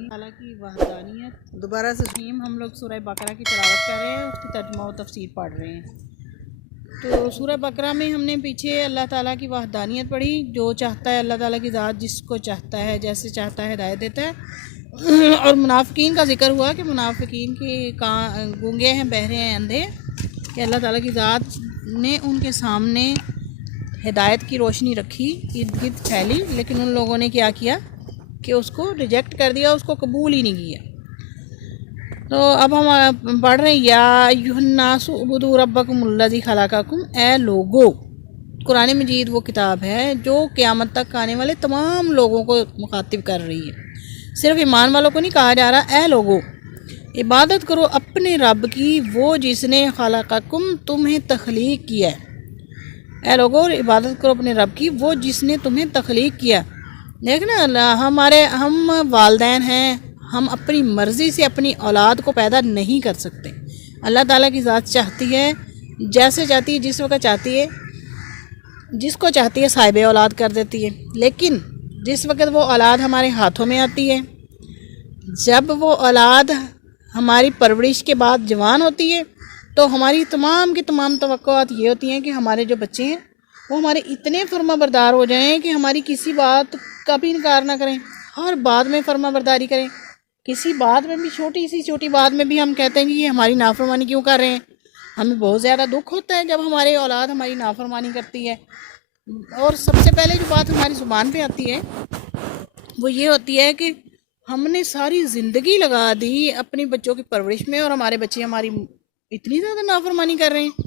تعالیٰ کی وحدانیت دوبارہ سے ہم لوگ سورہ بقرہ کی تلاوت کر رہے ہیں، اس کی ترجمہ و تفسیر پڑھ رہے ہیں۔ تو سورہ بقرہ میں ہم نے پیچھے اللہ تعالیٰ کی وحدانیت پڑھی، جو چاہتا ہے اللہ تعالیٰ کی ذات جس کو چاہتا ہے جیسے چاہتا ہے ہدایت دیتا ہے، اور منافقین کا ذکر ہوا کہ منافقین کے گونگے ہیں، بہرے ہیں، اندھے، کہ اللہ تعالیٰ کی ذات نے ان کے سامنے ہدایت کی روشنی رکھی، ارد گرد پھیلی، لیکن ان لوگوں نے کیا کیا کہ اس کو ریجیکٹ کر دیا، اس کو قبول ہی نہیں کیا۔ تو اب ہم پڑھ رہے ہیں یا ایھا الناس اعبدوا ربکم الذی خلقکم، اے لوگو۔ قرآن مجید وہ کتاب ہے جو قیامت تک آنے والے تمام لوگوں کو مخاطب کر رہی ہے، صرف ایمان والوں کو نہیں کہا جا رہا۔ اے لوگو، عبادت کرو اپنے رب کی، وہ جس نے خلقکم، تمہیں تخلیق کیا ہے۔ اے لوگو، عبادت کرو اپنے رب کی، وہ جس نے تمہیں تخلیق کیا۔ دیکھنا، ہم والدین ہیں، ہم اپنی مرضی سے اپنی اولاد کو پیدا نہیں کر سکتے۔ اللہ تعالیٰ کی ذات چاہتی ہے، جیسے چاہتی ہے، جس وقت چاہتی ہے، جس کو چاہتی ہے صاحب اولاد کر دیتی ہے۔ لیکن جس وقت وہ اولاد ہمارے ہاتھوں میں آتی ہے، جب وہ اولاد ہماری پرورش کے بعد جوان ہوتی ہے، تو ہماری تمام کی تمام توقعات یہ ہوتی ہیں کہ ہمارے جو بچے ہیں وہ ہمارے اتنے فرما بردار ہو جائیں کہ ہماری کسی بات کا بھی انکار نہ کریں، ہر بات میں فرما برداری کریں۔ کسی بات میں بھی، چھوٹی بات میں بھی ہم کہتے ہیں کہ یہ ہماری نافرمانی کیوں کر رہے ہیں۔ ہمیں بہت زیادہ دکھ ہوتا ہے جب ہمارے اولاد ہماری نافرمانی کرتی ہے، اور سب سے پہلے جو بات ہماری زبان پہ آتی ہے وہ یہ ہوتی ہے کہ ہم نے ساری زندگی لگا دی اپنی بچوں کی پرورش میں، اور ہمارے بچے ہماری اتنی زیادہ نافرمانی کر رہے ہیں۔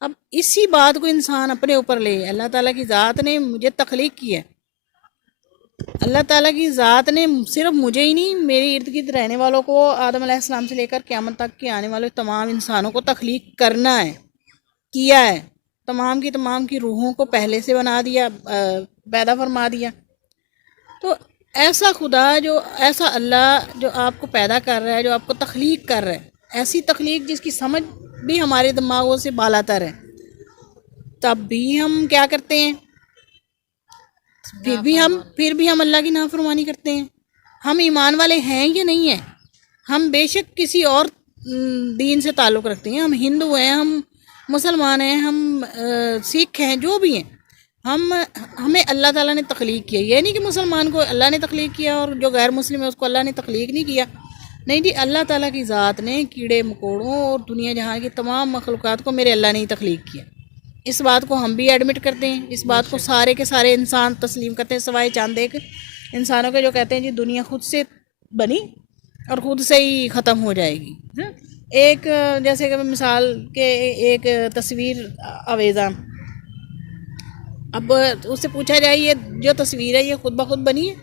اب اسی بات کو انسان اپنے اوپر لے، اللہ تعالیٰ کی ذات نے مجھے تخلیق کی ہے، اللہ تعالیٰ کی ذات نے صرف مجھے ہی نہیں، میرے ارد گرد رہنے والوں کو، آدم علیہ السلام سے لے کر قیامت تک کے آنے والے تمام انسانوں کو تخلیق کرنا ہے، کیا ہے۔ تمام کی روحوں کو پہلے سے بنا دیا، پیدا فرما دیا۔ تو ایسا خدا، ایسا اللہ جو آپ کو پیدا کر رہا ہے، جو آپ کو تخلیق کر رہا ہے، ایسی تخلیق جس کی سمجھ بھی ہمارے دماغوں سے بالا تر ہے، تب بھی ہم کیا کرتے ہیں؟ پھر بھی ہم اللہ کی نافرمانی کرتے ہیں۔ ہم ایمان والے ہیں یا نہیں ہیں؟ ہم بے شک کسی اور دین سے تعلق رکھتے ہیں، ہم ہندو ہیں، ہم مسلمان ہیں، ہم سکھ ہیں، جو بھی ہیں، ہمیں اللہ تعالیٰ نے تخلیق کیا۔ یہ نہیں کہ مسلمان کو اللہ نے تخلیق کیا اور جو غیر مسلم ہے اس کو اللہ نے تخلیق نہیں کیا۔ نہیں جی، اللہ تعالیٰ کی ذات نے کیڑے مکوڑوں اور دنیا جہاں کی تمام مخلوقات کو میرے اللہ نے ہی تخلیق کیا۔ اس بات کو ہم بھی ایڈمٹ کرتے ہیں، اس بات کو سارے کے سارے انسان تسلیم کرتے ہیں، سوائے چاند ایک انسانوں کے جو کہتے ہیں جی دنیا خود سے بنی اور خود سے ہی ختم ہو جائے گی۔ ایک جیسے کہ مثال کے ایک تصویر آویزاں، اب اس سے پوچھا جائے یہ جو تصویر ہے یہ خود بخود بنی ہے؟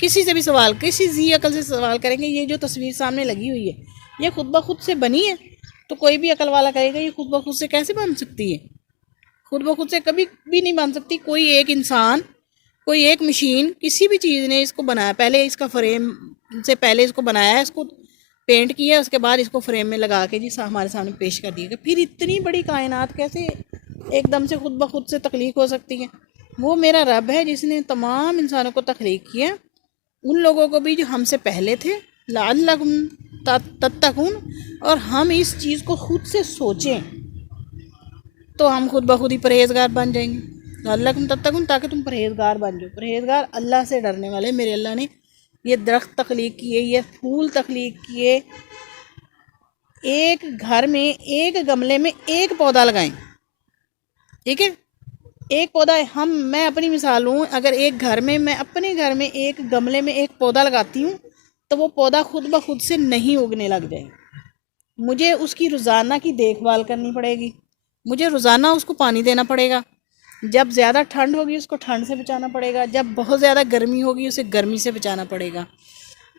کسی سے بھی سوال، کسی ذی عقل سے سوال کریں گے، یہ جو تصویر سامنے لگی ہوئی ہے یہ خود بخود سے بنی ہے؟ تو کوئی بھی عقل والا کہے گا یہ خود بخود سے کیسے بن سکتی ہے؟ خود بخود سے کبھی بھی نہیں بن سکتی۔ کوئی ایک انسان، کوئی ایک مشین، کسی بھی چیز نے اس کو بنایا، پہلے اس کا فریم سے پہلے اس کو بنایا، اس کو پینٹ کیا، اس کے بعد اس کو فریم میں لگا کے جی ہمارے سامنے پیش کر دیا گیا۔ پھر اتنی بڑی کائنات کیسے ایک دم سے خود بخود سے تخلیق ہو سکتی ہے؟ وہ میرا رب ہے جس نے تمام انسانوں کو تخلیق کیا، ان لوگوں کو بھی جو ہم سے پہلے تھے، لعلکم تتقون، اور ہم اس چیز کو خود سے سوچیں تو ہم خود بخود ہی پرہیزگار بن جائیں گے۔ لعلکم تتقون، تاکہ تم پرہیزگار بن جاؤ، پرہیزگار اللہ سے ڈرنے والے۔ میرے اللہ نے یہ درخت تخلیق کیے، یہ پھول تخلیق کیے، ایک گھر میں ایک گملے میں ایک پودا لگائیں، ٹھیک ہے؟ ایک پودا، میں اپنی مثال لوں، اگر ایک گھر میں، میں اپنے گھر میں ایک گملے میں ایک پودا لگاتی ہوں تو وہ پودا خود بخود سے نہیں اگنے لگ جائے گا، مجھے اس کی روزانہ کی دیکھ بھال کرنی پڑے گی، مجھے روزانہ اس کو پانی دینا پڑے گا، جب زیادہ ٹھنڈ ہوگی اس کو ٹھنڈ سے بچانا پڑے گا، جب بہت زیادہ گرمی ہوگی اسے گرمی سے بچانا پڑے گا،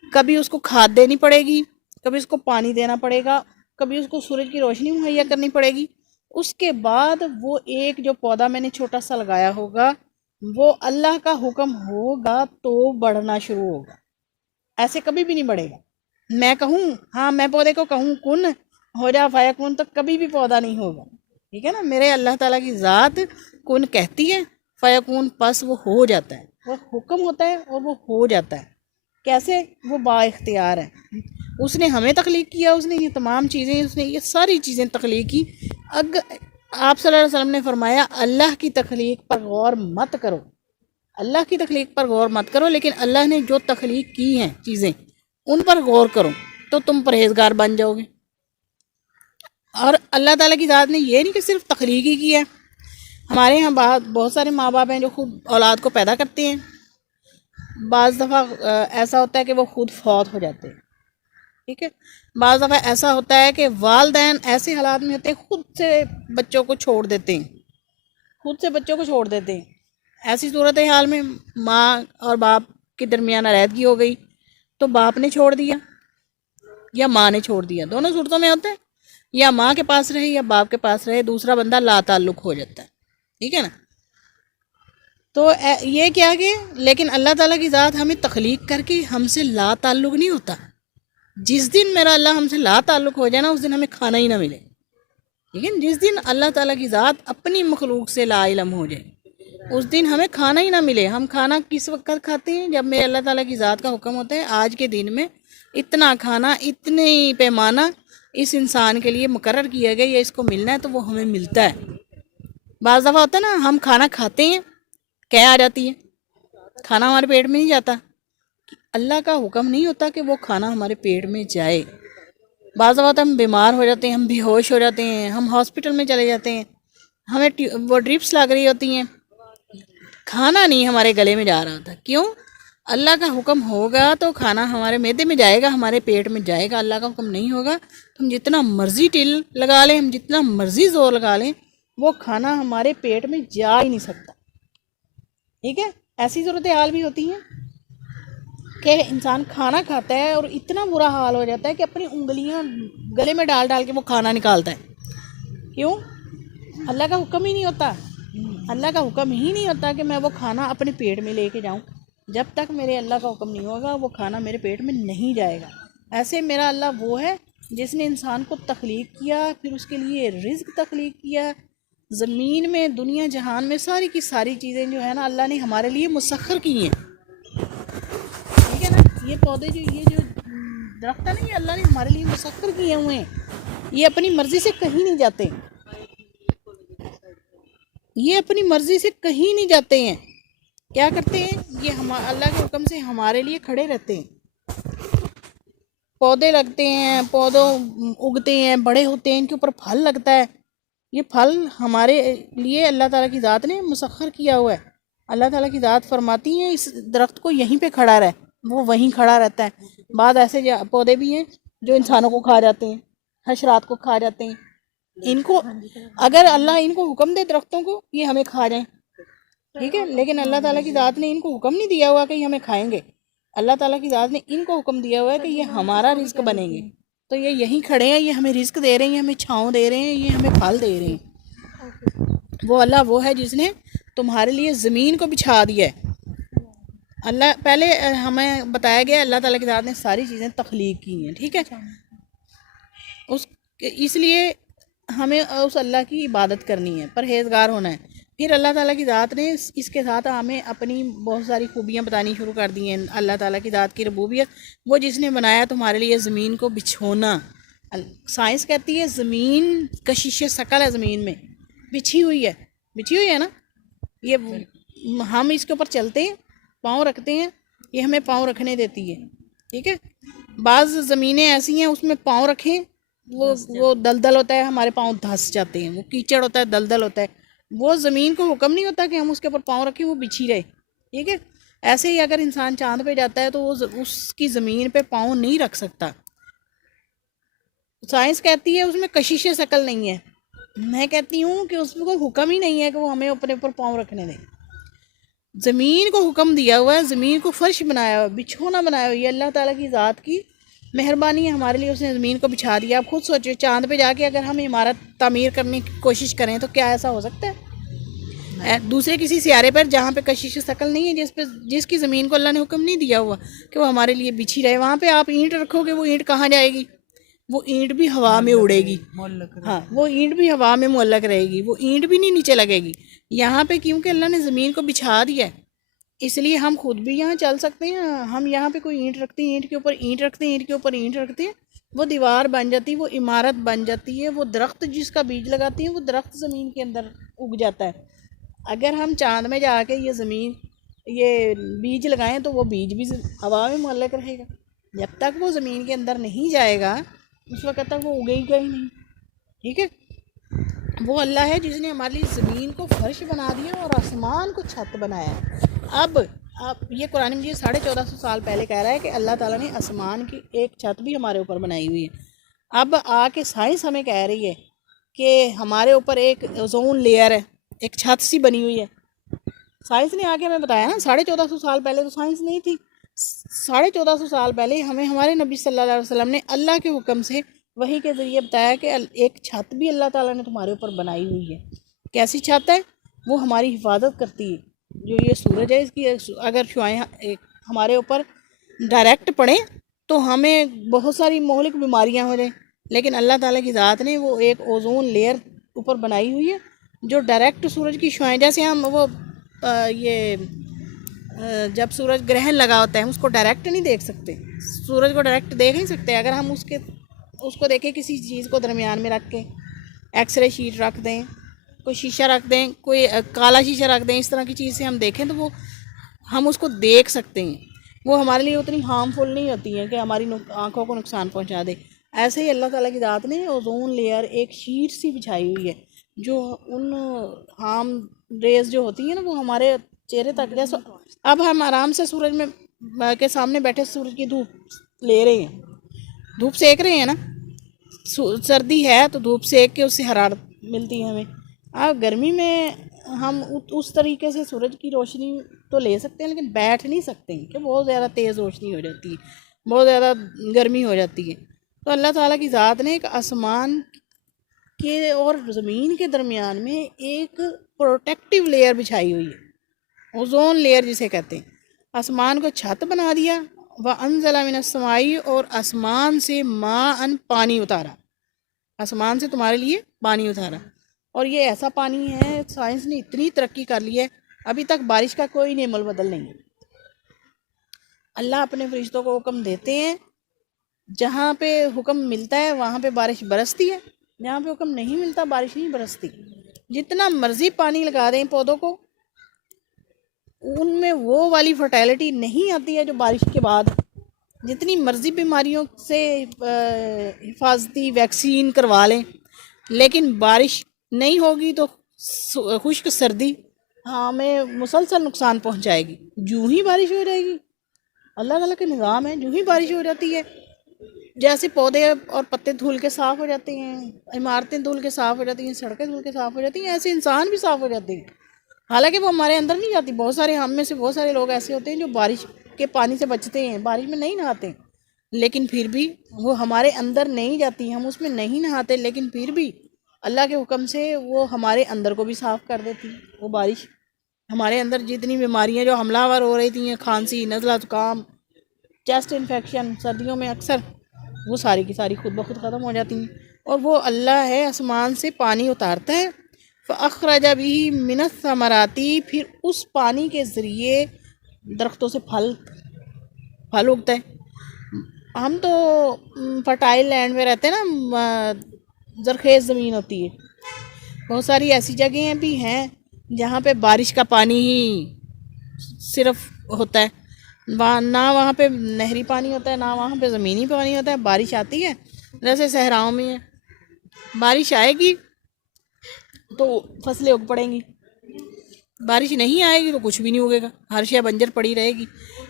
کبھی اس کو کھاد دینی پڑے گی، کبھی اس کو پانی دینا پڑے گا، کبھی اس کو سورج کی روشنی مہیا کرنی پڑے گی۔ اس کے بعد وہ ایک جو پودا میں نے چھوٹا سا لگایا ہوگا وہ اللہ کا حکم ہوگا تو بڑھنا شروع ہوگا، ایسے کبھی بھی نہیں بڑھے گا۔ میں کہوں، ہاں میں پودے کو کہوں کن ہو جا فیکون، تو کبھی بھی پودا نہیں ہوگا، ٹھیک ہے نا؟ میرے اللہ تعالیٰ کی ذات کن کہتی ہے، فیکون، پس وہ ہو جاتا ہے، وہ حکم ہوتا ہے اور وہ ہو جاتا ہے۔ کیسے؟ وہ با اختیار ہے، اس نے ہمیں تخلیق کیا، اس نے یہ تمام چیزیں، اس نے یہ ساری چیزیں تخلیق کی۔ اگر آپ صلی اللہ علیہ وسلم نے فرمایا اللہ کی تخلیق پر غور مت کرو، اللہ کی تخلیق پر غور مت کرو، لیکن اللہ نے جو تخلیق کی ہیں چیزیں ان پر غور کرو تو تم پرہیزگار بن جاؤ گے۔ اور اللہ تعالیٰ کی ذات نے یہ نہیں کہ صرف تخلیق ہی کی ہے، ہمارے یہاں بہت سارے ماں باپ ہیں جو خود اولاد کو پیدا کرتے ہیں، بعض دفعہ ایسا ہوتا ہے کہ وہ خود فوت ہو جاتے ہیں، ٹھیک ہے، بعض دفعہ ایسا ہوتا ہے کہ والدین ایسے حالات میں ہوتے ہیں خود سے بچوں کو چھوڑ دیتے ہیں، ایسی صورتحال میں ماں اور باپ کے درمیان علیحدگی ہو گئی تو باپ نے چھوڑ دیا یا ماں نے چھوڑ دیا، دونوں صورتوں میں ہوتا ہے، یا ماں کے پاس رہے یا باپ کے پاس رہے، دوسرا بندہ لا تعلق ہو جاتا ہے، ٹھیک ہے نا۔ تو یہ کیا کہ لیکن اللہ تعالیٰ کی ذات ہمیں تخلیق کر کے ہم سے لا تعلق نہیں ہوتا۔ جس دن میرا اللہ ہم سے لا تعلق ہو جائے نا، اس دن ہمیں کھانا ہی نہ ملے، ٹھیک ہے، جس دن اللہ تعالیٰ کی ذات اپنی مخلوق سے لا علم ہو جائے اس دن ہمیں کھانا ہی نہ ملے۔ ہم کھانا کس وقت کھاتے ہیں؟ جب میرے اللہ تعالیٰ کی ذات کا حکم ہوتا ہے آج کے دن میں اتنا کھانا، اتنے پیمانہ اس انسان کے لیے مقرر کیا گیا، یا اس کو ملنا ہے تو وہ ہمیں ملتا ہے۔ بعض دفعہ ہوتا ہے نا ہم کھانا کھاتے ہیں، کیا آ جاتی ہے، کھانا ہمارے پیٹ میں نہیں جاتا، اللہ کا حکم نہیں ہوتا کہ وہ کھانا ہمارے پیٹ میں جائے۔ بعض دفعہ ہم بیمار ہو جاتے ہیں، ہم بے ہوش ہو جاتے ہیں، ہم ہاسپٹل میں چلے جاتے ہیں، ہمیں وہ ڈرپس لگ رہی ہوتی ہیں، کھانا نہیں ہمارے گلے میں جا رہا ہوتا، کیوں؟ اللہ کا حکم ہوگا تو کھانا ہمارے معدے میں جائے گا، ہمارے پیٹ میں جائے گا۔ اللہ کا حکم نہیں ہوگا تو ہم جتنا مرضی ٹل لگا لیں، ہم جتنا مرضی زور لگا لیں، وہ کھانا ہمارے پیٹ میں جا ہی نہیں سکتا، ٹھیک ہے۔ ایسی صورتحال بھی ہوتی ہیں کہ انسان کھانا کھاتا ہے اور اتنا برا حال ہو جاتا ہے کہ اپنی انگلیاں گلے میں ڈال ڈال کے وہ کھانا نکالتا ہے، کیوں؟ اللہ کا حکم ہی نہیں ہوتا، اللہ کا حکم ہی نہیں ہوتا کہ میں وہ کھانا اپنے پیٹ میں لے کے جاؤں، جب تک میرے اللہ کا حکم نہیں ہوگا وہ کھانا میرے پیٹ میں نہیں جائے گا۔ ایسے میرا اللہ وہ ہے جس نے انسان کو تخلیق کیا، پھر اس کے لیے رزق تخلیق کیا، زمین میں، دنیا جہان میں ساری کی ساری چیزیں جو ہے نا اللہ نے ہمارے لیے مسخر کی ہیں، ٹھیک ہے نا۔ یہ پودے یہ جو درخت ہے نا، یہ اللہ نے ہمارے لیے مسخر کیے ہوئے ہیں، یہ اپنی مرضی سے کہیں نہیں جاتے، یہ اپنی مرضی سے کہیں نہیں جاتے ہیں، کیا کرتے ہیں؟ یہ اللہ کے حکم سے ہمارے لیے کھڑے رہتے ہیں، پودے لگتے ہیں، پودوں اگتے ہیں، بڑے ہوتے ہیں، ان کے اوپر پھل لگتا ہے، یہ پھل ہمارے لیے اللہ تعالیٰ کی ذات نے مسخر کیا ہوا ہے۔ اللہ تعالیٰ کی ذات فرماتی ہیں اس درخت کو یہیں پہ کھڑا رہے، وہ وہیں کھڑا رہتا ہے۔ بعض ایسے پودے بھی ہیں جو انسانوں کو کھا جاتے ہیں، حشرات کو کھا جاتے ہیں، ان کو اگر اللہ ان کو حکم دے درختوں کو یہ ہمیں کھا جائیں، ٹھیک ہے، لیکن اللہ تعالیٰ کی ذات نے ان کو حکم نہیں دیا ہوا کہ یہ ہمیں کھائیں گے، اللہ تعالیٰ کی ذات نے ان کو حکم دیا ہوا ہے کہ یہ ہمارا رزق بنیں گے، تو یہ یہیں کھڑے ہیں، یہ ہمیں رزق دے رہے ہیں، یہ ہمیں چھاؤں دے رہے ہیں، یہ ہمیں پھل دے رہے ہیں۔ وہ اللہ وہ ہے جس نے تمہارے لیے زمین کو بچھا دیا ہے۔ اللہ پہلے ہمیں بتایا گیا اللہ تعالیٰ کی ذات نے ساری چیزیں تخلیق کی ہیں، ٹھیک ہے، اس لیے ہمیں اس اللہ کی عبادت کرنی ہے، پرہیزگار ہونا ہے۔ پھر اللہ تعالیٰ کی ذات نے اس کے ساتھ ہمیں اپنی بہت ساری خوبیاں بتانی شروع کر دی ہیں۔ اللہ تعالیٰ کی ذات کی ربوبیت، وہ جس نے بنایا تمہارے لیے زمین کو بچھونا۔ سائنس کہتی ہے زمین کشش ثقل ہے، زمین میں بچھی ہوئی ہے نا، یہ ہم اس کے اوپر چلتے ہیں، پاؤں رکھتے ہیں، یہ ہمیں پاؤں رکھنے دیتی ہے، ٹھیک ہے۔ بعض زمینیں ایسی ہیں اس میں پاؤں رکھیں وہ دلدل ہوتا ہے، ہمارے پاؤں دھس جاتے ہیں، وہ کیچڑ ہوتا ہے، دلدل ہوتا ہے، وہ زمین کو حکم نہیں ہوتا کہ ہم اس کے اوپر پاؤں رکھیں، وہ بچھی رہے، ٹھیک ہے۔ ایسے ہی اگر انسان چاند پہ جاتا ہے تو وہ اس کی زمین پہ پاؤں نہیں رکھ سکتا۔ سائنس کہتی ہے اس میں کشش ثقل نہیں ہے، میں کہتی ہوں کہ اس میں کوئی حکم ہی نہیں ہے کہ وہ ہمیں اپنے اوپر پاؤں رکھنے دیں۔ زمین کو حکم دیا ہوا ہے، زمین کو فرش بنایا ہوا ہے، بچھونا بنایا ہوا ہے، یہ اللہ تعالیٰ کی ذات کی مہربانی ہے ہمارے لیے، اس نے زمین کو بچھا دیا۔ آپ خود سوچو چاند پہ جا کے اگر ہم عمارت تعمیر کرنے کی کوشش کریں تو کیا ایسا ہو سکتا ہے؟ دوسرے کسی سیارے پر جہاں پہ کشش ثقل نہیں ہے، جس کی زمین کو اللہ نے حکم نہیں دیا ہوا کہ وہ ہمارے لیے بچھی رہے، وہاں پہ آپ اینٹ رکھو گے، وہ اینٹ کہاں جائے گی؟ وہ اینٹ بھی ہوا میں اڑے گی، ہاں، وہ اینٹ بھی ہوا میں معلق رہے گی، وہ اینٹ بھی نہیں نیچے لگے گی۔ یہاں پہ کیونکہ اللہ نے زمین کو بچھا دیا ہے، اس لیے ہم خود بھی یہاں چل سکتے ہیں. ہم یہاں پہ کوئی اینٹ رکھتے ہیں، اینٹ کے اوپر اینٹ رکھتے ہیں، اینٹ کے اوپر اینٹ رکھتے ہیں، وہ دیوار بن جاتی ہے، وہ عمارت بن جاتی ہے. وہ درخت جس کا بیج لگاتی ہیں وہ درخت زمین کے اندر اگ جاتا ہے. اگر ہم چاند میں جا کے یہ بیج لگائیں تو وہ بیج بھی ہوا میں معلق رہے گا. جب تک وہ زمین کے اندر نہیں جائے گا اس وقت تک وہ اگے گا ہی نہیں. ٹھیک ہے. وہ اللہ ہے جس نے ہمارے لیے زمین کو فرش بنا دیا اور آسمان کو چھت بنایا ہے. اب یہ قرآن مجید 1450 سال پہلے کہہ رہا ہے کہ اللہ تعالیٰ نے آسمان کی ایک چھت بھی ہمارے اوپر بنائی ہوئی ہے. اب آ کے سائنس ہمیں کہہ رہی ہے کہ ہمارے اوپر ایک اوزون لیئر ہے، ایک چھت سی بنی ہوئی ہے. سائنس نے آ کے ہمیں بتایا نا. 1450 سال پہلے تو سائنس نہیں تھی. 1450 سال پہلے ہمیں ہمارے نبی صلی اللہ علیہ وسلم نے اللہ کے حکم سے وحی کے ذریعے بتایا کہ ایک چھت بھی اللہ تعالیٰ نے تمہارے اوپر بنائی ہوئی ہے. کیسی چھت ہے؟ وہ ہماری حفاظت کرتی ہے. جو یہ سورج ہے اس کی اگر شعاعیں ہمارے اوپر ڈائریکٹ پڑیں تو ہمیں بہت ساری مہلک بیماریاں ہو جائیں، لیکن اللہ تعالیٰ کی ذات نے وہ ایک اوزون لیئر اوپر بنائی ہوئی ہے جو ڈائریکٹ سورج کی شعاعیں، جیسے ہم جب سورج گرہن لگا ہوتا ہے ہم اس کو ڈائریکٹ نہیں دیکھ سکتے، سورج کو ڈائریکٹ دیکھ نہیں سکتے. اگر ہم اس کو دیکھیں کسی چیز کو درمیان میں رکھ کے، ایکس رے شیٹ رکھ دیں، کوئی شیشہ رکھ دیں، کوئی کالا شیشہ رکھ دیں، اس طرح کی چیز سے ہم دیکھیں تو وہ ہم اس کو دیکھ سکتے ہیں. وہ ہمارے لیے اتنی ہارمفل نہیں ہوتی ہیں کہ ہماری آنکھوں کو نقصان پہنچا دے. ایسے ہی اللہ تعالیٰ کی ذات نے اوزون لیئر ایک شیٹ سی بچھائی ہوئی ہے جو ان ہارم ریز جو ہوتی ہیں نا وہ ہمارے چہرے تک. جیسے اب ہم آرام سے سورج میں کے سامنے بیٹھے سورج کی دھوپ لے رہے ہیں، دھوپ سیک رہے ہیں نا. سردی ہے تو دھوپ سیک کے اس سے حرارت ملتی ہے ہمیں. اب گرمی میں ہم اس طریقے سے سورج کی روشنی تو لے سکتے ہیں لیکن بیٹھ نہیں سکتے ہیں کہ بہت زیادہ تیز روشنی ہو جاتی ہے، بہت زیادہ گرمی ہو جاتی ہے. تو اللہ تعالیٰ کی ذات نے ایک آسمان کے اور زمین کے درمیان میں ایک پروٹیکٹیو لیئر بچھائی ہوئی ہے، اوزون لیئر جسے کہتے ہیں. آسمان کو چھت بنا دیا. وَأَنزَلَ مِنَ السَّمَاءِ اور آسمان سے ماءً پانی اتارا، آسمان سے تمہارے لیے پانی اتارا. اور یہ ایسا پانی ہے، سائنس نے اتنی ترقی کر لی ہے ابھی تک بارش کا کوئی نعم البدل نہیں ہے. اللہ اپنے فرشتوں کو حکم دیتے ہیں، جہاں پہ حکم ملتا ہے وہاں پہ بارش برستی ہے، جہاں پہ حکم نہیں ملتا بارش نہیں برستی. جتنا مرضی پانی لگا دیں پودوں کو ان میں وہ والی فرٹیلٹی نہیں آتی ہے جو بارش کے بعد. جتنی مرضی بیماریوں سے حفاظتی ویکسین کروا لیں لیکن بارش نہیں ہوگی تو خشک سردی ہمیں مسلسل نقصان پہنچائے گی. جو ہی بارش ہو جائے گی، اللہ تعالیٰ کے نظام ہے، جو ہی بارش ہو جاتی ہے جیسے پودے اور پتے دھول کے صاف ہو جاتے ہیں، عمارتیں دھول کے صاف ہو جاتی ہیں، سڑکیں دھول کے صاف ہو جاتی ہیں، ایسے انسان بھی صاف ہو جاتے ہیں. حالانکہ وہ ہمارے اندر نہیں جاتی. بہت سارے ہم میں سے بہت سارے لوگ ایسے ہوتے ہیں جو بارش کے پانی سے بچتے ہیں، بارش میں نہیں نہاتے، لیکن پھر بھی وہ ہمارے اندر نہیں جاتی، ہم اس میں نہیں نہاتے، لیکن پھر بھی اللہ کے حکم سے وہ ہمارے اندر کو بھی صاف کر دیتی. وہ بارش ہمارے اندر جتنی بیماریاں جو حملہ آور ہو رہی تھیں، کھانسی، نزلہ، زکام، چیسٹ انفیکشن سردیوں میں اکثر، وہ ساری کی ساری خود بخود ختم ہو جاتی ہیں. اور وہ اللہ ہے آسمان سے پانی اتارتا ہے. فَأَخْرَجَ بِهِ مِنَ الثَّمَرَاتِ پھر اس پانی کے ذریعے درختوں سے پھل اگتا ہے. ہم تو فرٹائل لینڈ میں رہتے ہیں نا، زرخیز زمین ہوتی ہے. بہت ساری ایسی جگہیں بھی ہیں جہاں پہ بارش کا پانی ہی صرف ہوتا ہے، نہ وہاں پہ نہری پانی ہوتا ہے نہ وہاں پہ زمینی پانی ہوتا ہے. بارش آتی ہے جیسے صحراؤں میں ہے، بارش آئے گی تو فصلیں اگ پڑیں گی، بارش نہیں آئے گی تو کچھ بھی نہیں اگے گا، ہر شے بنجر پڑی رہے گی.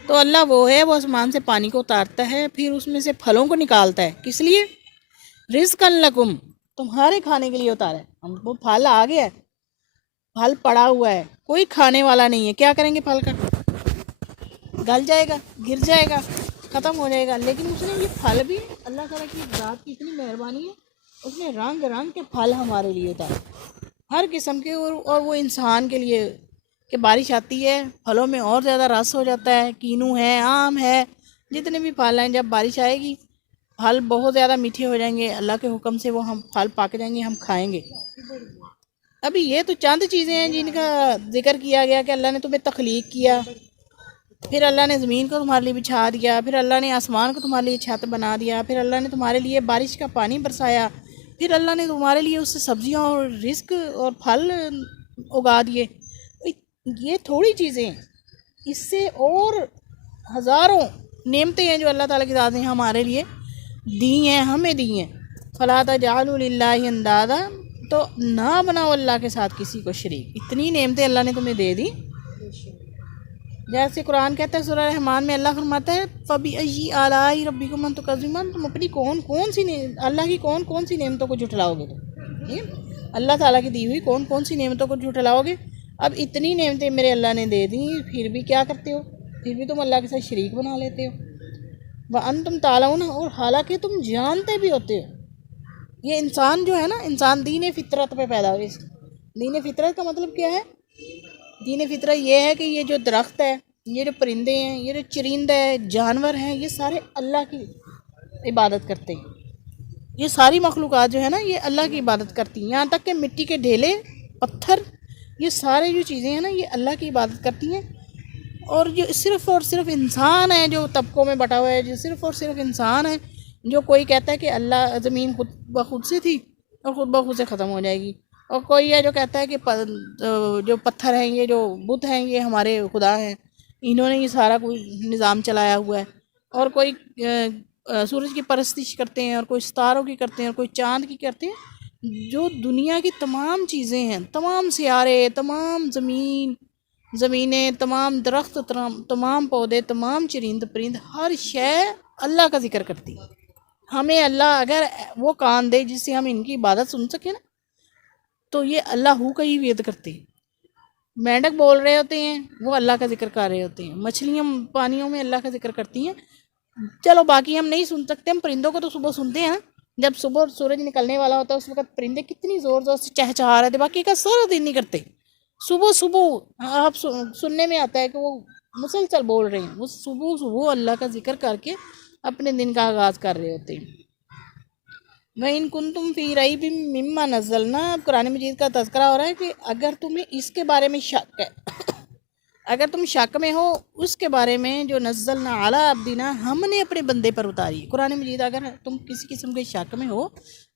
تو اللہ وہ ہے، وہ آسمان سے پانی کو اتارتا ہے، پھر اس میں سے پھلوں کو نکالتا ہے. کس لیے؟ رزقا لکم، تمہارے کھانے کے لیے اتارا ہے. ہم کو پھل آ گیا ہے، پھل پڑا ہوا ہے، کوئی کھانے والا نہیں ہے، کیا کریں گے؟ پھل کا گل جائے گا، گر جائے گا، ختم ہو جائے گا. لیکن اس نے یہ پھل بھی، اللہ تعالیٰ کی ذات کی اتنی مہربانی ہے، اس نے رنگ رنگ کے پھل ہمارے لیے اتارے ہر قسم کے. اور وہ انسان کے لیے کہ بارش آتی ہے پھلوں میں اور زیادہ رس ہو جاتا ہے، کینو ہے، آم ہے، جتنے بھی پھل ہیں، جب بارش آئے گی پھل بہت زیادہ میٹھے ہو جائیں گے. اللہ کے حکم سے وہ ہم پھل پک جائیں گے، ہم کھائیں گے. ابھی یہ تو چند چیزیں ہیں جن کا ذکر کیا گیا کہ اللہ نے تمہیں تخلیق کیا، پھر اللہ نے زمین کو تمہارے لیے بچھا دیا، پھر اللہ نے آسمان کو تمہارے لیے چھت بنا دیا، پھر اللہ نے تمہارے لیے بارش کا پانی برسایا، پھر اللہ نے تمہارے لیے اس سے سبزیاں اور رزق اور پھل اگا دیے۔ یہ تھوڑی چیزیں ہیں، اس سے اور ہزاروں نعمتیں ہیں جو اللہ تعالیٰ کی ذات نے ہمارے لیے دی ہیں، ہمیں دی ہیں۔ فَلَا تَجْعَلُوا لِلَّهِ اندادا، تو نہ بناؤ اللہ کے ساتھ کسی کو شریک۔ اتنی نعمتیں اللہ نے تمہیں دے دی۔ جیسے قرآن کہتا ہے سورہ رحمان میں، اللہ فرماتا ہے فَبِأَيِّ آلَاءِ رَبِّكُمَا تُكَذِّبَانِ، تم اپنی کون سی اللہ کی کون سی نعمتوں کو جھٹلاؤ گے تم؟ اللہ تعالیٰ کی دی ہوئی کون سی نعمتوں کو جھٹلاؤ گے؟ اب اتنی نعمتیں میرے اللہ نے دے دیں، پھر بھی کیا کرتے ہو؟ پھر بھی تم اللہ کے ساتھ شریک بنا لیتے ہو۔ وَأَنْتُمْ تَعْلَمُونَ، اور حالانکہ تم جانتے بھی ہوتے ہو۔ یہ انسان جو ہے نا، انسان دین فطرت پہ پیدا ہوئی۔ دین فطرت کا مطلب کیا ہے؟ دین فطرت یہ ہے کہ یہ جو درخت ہے، یہ جو پرندے ہیں، یہ جو چرند ہے، جانور ہیں، یہ سارے اللہ کی عبادت کرتے ہیں۔ یہ ساری مخلوقات جو ہے نا، یہ اللہ کی عبادت کرتی ہیں، یہاں تک کہ مٹی کے ڈھیلے، پتھر، یہ سارے جو چیزیں ہیں نا، یہ اللہ کی عبادت کرتی ہیں۔ اور جو صرف اور صرف انسان ہے جو طبقوں میں بٹا ہوا ہے، جو صرف اور صرف انسان ہے جو کوئی کہتا ہے کہ اللہ زمین خود بخود سے تھی اور خود بخود سے ختم ہو جائے گی، اور کوئی ہے جو کہتا ہے کہ جو پتھر ہیں، یہ جو بت ہیں، یہ ہمارے خدا ہیں، انہوں نے یہ سارا کوئی نظام چلایا ہوا ہے۔ اور کوئی سورج کی پرستش کرتے ہیں، اور کوئی ستاروں کی کرتے ہیں، اور کوئی چاند کی کرتے ہیں۔ جو دنیا کی تمام چیزیں ہیں، تمام سیارے، تمام زمینیں، تمام درخت، تمام پودے، تمام چرند پرند، ہر شے اللہ کا ذکر کرتی ہے۔ ہمیں اللہ اگر وہ کان دے جس سے ہم ان کی عبادت سن سکیں نا، تو یہ اللہ ہو کا ہی وید کرتے ہیں۔ مینڈک بول رہے ہوتے ہیں، وہ اللہ کا ذکر کر رہے ہوتے ہیں۔ مچھلیاں پانیوں میں اللہ کا ذکر کرتی ہیں۔ چلو باقی ہم نہیں سن سکتے، ہم پرندوں کو تو صبح سنتے ہیں نا، جب صبح سورج نکلنے والا ہوتا ہے اس وقت پرندے کتنی زور زور سے چہچہا رہے تھے، باقی کا سارا دن نہیں کرتے۔ صبح آپ سننے میں آتا ہے کہ وہ مسلسل بول رہے ہیں، وہ صبح اللہ کا ذکر کر کے اپنے دن کا آغاز کر رہے ہوتے ہیں۔ وَإِن كُنتُمْ فِي رَيْبٍ مِّمَّا نَزَّلْنَا، اب قرآن مجید کا تذکرہ ہو رہا ہے کہ اگر تمہیں اس کے بارے میں شک ہے، اگر تم شک میں ہو اس کے بارے میں جو نزلنا علی عبدنا، ہم نے اپنے بندے پر اتاری قرآن مجید، اگر تم کسی قسم کے شک میں ہو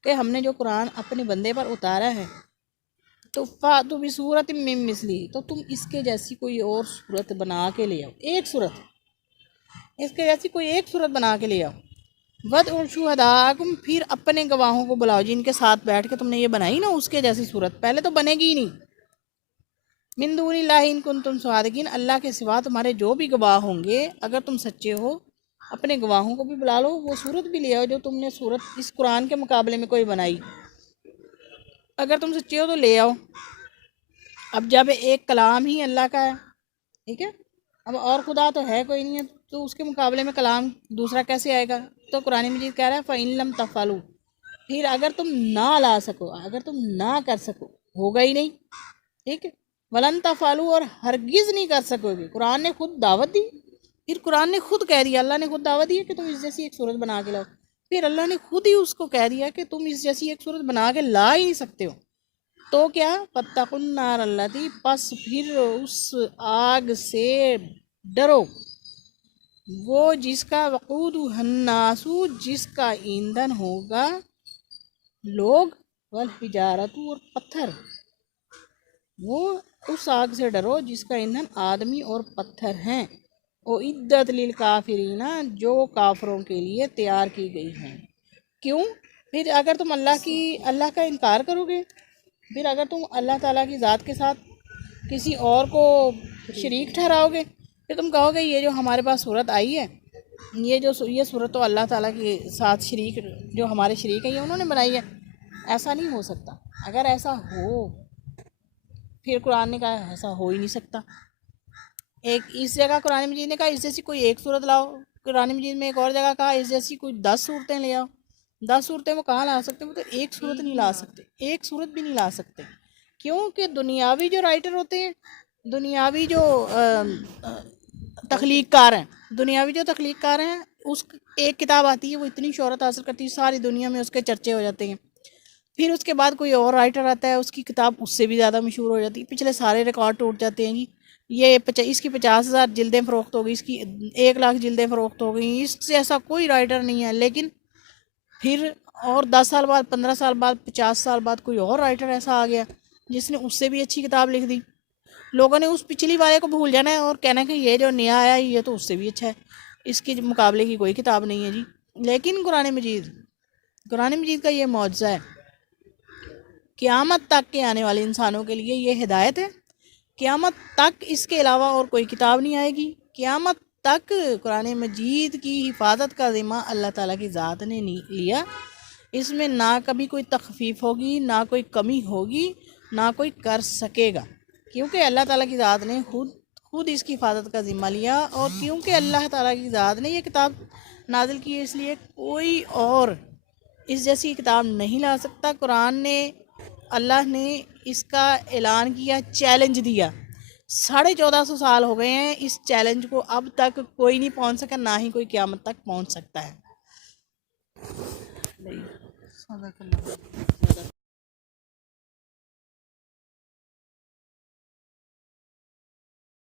کہ ہم نے جو قرآن اپنے بندے پر اتارا ہے، تو فاتوا بسورۃ من مثلہ، تو تم اس کے جیسی کوئی اور صورت بنا کے لے آؤ، ایک صورت، اس کے جیسی کوئی ایک صورت بنا کے لے آؤ۔ وَادْعُوا شُهَدَاءَکُمْ، پھر اپنے گواہوں کو بلاؤ جن کے ساتھ بیٹھ کے تم نے یہ بنائی نا اس کے جیسی صورت، پہلے تو بنے گی ہی نہیں۔ من دون اللہ ان کنتم صادقین، اللہ کے سوا تمہارے جو بھی گواہ ہوں گے، اگر تم سچے ہو اپنے گواہوں کو بھی بلا لو، وہ صورت بھی لے آؤ جو تم نے صورت اس قرآن کے مقابلے میں کوئی بنائی، اگر تم سچے ہو تو لے آؤ۔ اب جب ایک کلام ہی اللہ کا ہے، ٹھیک ہے، اب اور خدا تو ہے کوئی نہیں ہے، تو اس کے مقابلے میں کلام دوسرا کیسے آئے گا؟ تو قرآن مجید کہہ رہا ہے فَإِن لَمْ تَفْعَلُوا، پھر اگر تم نہ لا سکو، اگر تم نہ کر سکو، ہوگا ہی نہیں، ٹھیک ہے، وَلَن تَفْعَلُوا، اور ہرگز نہیں کر سکو گے۔ قرآن نے خود دعوت دی، پھر قرآن نے خود کہہ دیا، اللہ نے خود دعوت دی ہے کہ تم اس جیسی ایک صورت بنا کے لاؤ، پھر اللہ نے خود ہی اس کو کہہ دیا کہ تم اس جیسی ایک صورت بنا کے لا ہی نہیں سکتے ہو، تو کیا فَاتَّقُوا النَّارَ الَّتِی، پس پھر اس آگ سے ڈرو، وہ جس کا وقودها الناس، جس کا ایندھن ہوگا لوگ، والحجارت، اور پتھر، وہ اس آگ سے ڈرو جس کا ایندھن آدمی اور پتھر ہیں، اعدت للکافرین، جو کافروں کے لیے تیار کی گئی ہیں۔ کیوں؟ پھر اگر تم اللہ کا انکار کرو گے، پھر اگر تم اللہ تعالیٰ کی ذات کے ساتھ کسی اور کو شریک ٹھہراؤ گے، پھر تم کہو گے یہ جو ہمارے پاس صورت آئی ہے، یہ صورت تو اللہ تعالیٰ کے ساتھ شریک، جو ہمارے شریک ہیں یہ انہوں نے بنائی ہے، ایسا نہیں ہو سکتا۔ اگر ایسا ہو، پھر قرآن نے کہا ایسا ہو ہی نہیں سکتا۔ ایک اس جگہ قرآن مجید نے کہا اس جیسی کوئی ایک صورت لاؤ، قرآن مجید میں ایک اور جگہ کہا اس جیسی کوئی 10 صورتیں لے آؤ۔ 10 صورتیں وہ کہاں لا سکتے؟ وہ تو ایک صورت نہیں لا سکتے، ایک صورت بھی نہیں لا سکتے، کیونکہ دنیاوی جو رائٹر ہوتے ہیں، دنیاوی جو تخلیق کار ہیں، اس ایک کتاب آتی ہے، وہ اتنی شہرت حاصل کرتی ہے، ساری دنیا میں اس کے چرچے ہو جاتے ہیں، پھر اس کے بعد کوئی اور رائٹر آتا ہے، اس کی کتاب اس سے بھی زیادہ مشہور ہو جاتی ہے، پچھلے سارے ریکارڈ ٹوٹ جاتے ہیں جی، یہ اس کی 50,000 جلدیں فروخت ہو گئی، اس کی 1,00,000 جلدیں فروخت ہو گئیں، اس سے ایسا کوئی رائٹر نہیں ہے. لیکن پھر اور 10 سال بعد، 15 سال بعد، 50 سال بعد کوئی اور رائٹر ایسا آ گیا جس نے اس سے بھی اچھی کتاب لکھ دی. لوگوں نے اس پچھلی والے کو بھول جانا ہے اور کہنا ہے کہ یہ جو نیا آیا یہ تو اس سے بھی اچھا ہے، اس کے مقابلے کی کوئی کتاب نہیں ہے جی. لیکن قرآن مجید کا یہ معجزہ ہے، قیامت تک کے آنے والے انسانوں کے لیے یہ ہدایت ہے. قیامت تک اس کے علاوہ اور کوئی کتاب نہیں آئے گی. قیامت تک قرآن مجید کی حفاظت کا ذمہ اللہ تعالیٰ کی ذات نے لیا. اس میں نہ کبھی کوئی تخفیف ہوگی، نہ کوئی کمی ہوگی، نہ کوئی کر سکے گا، کیونکہ اللہ تعالیٰ کی ذات نے خود اس کی حفاظت کا ذمہ لیا. اور کیونکہ اللہ تعالیٰ کی ذات نے یہ کتاب نازل کی ہے، اس لیے کوئی اور اس جیسی کتاب نہیں لا سکتا. قرآن نے، اللہ نے اس کا اعلان کیا، چیلنج دیا. 1450 سال ہو گئے ہیں اس چیلنج کو، اب تک کوئی نہیں پہنچ سکا، نہ ہی کوئی قیامت تک پہنچ سکتا ہے. صدق اللہ.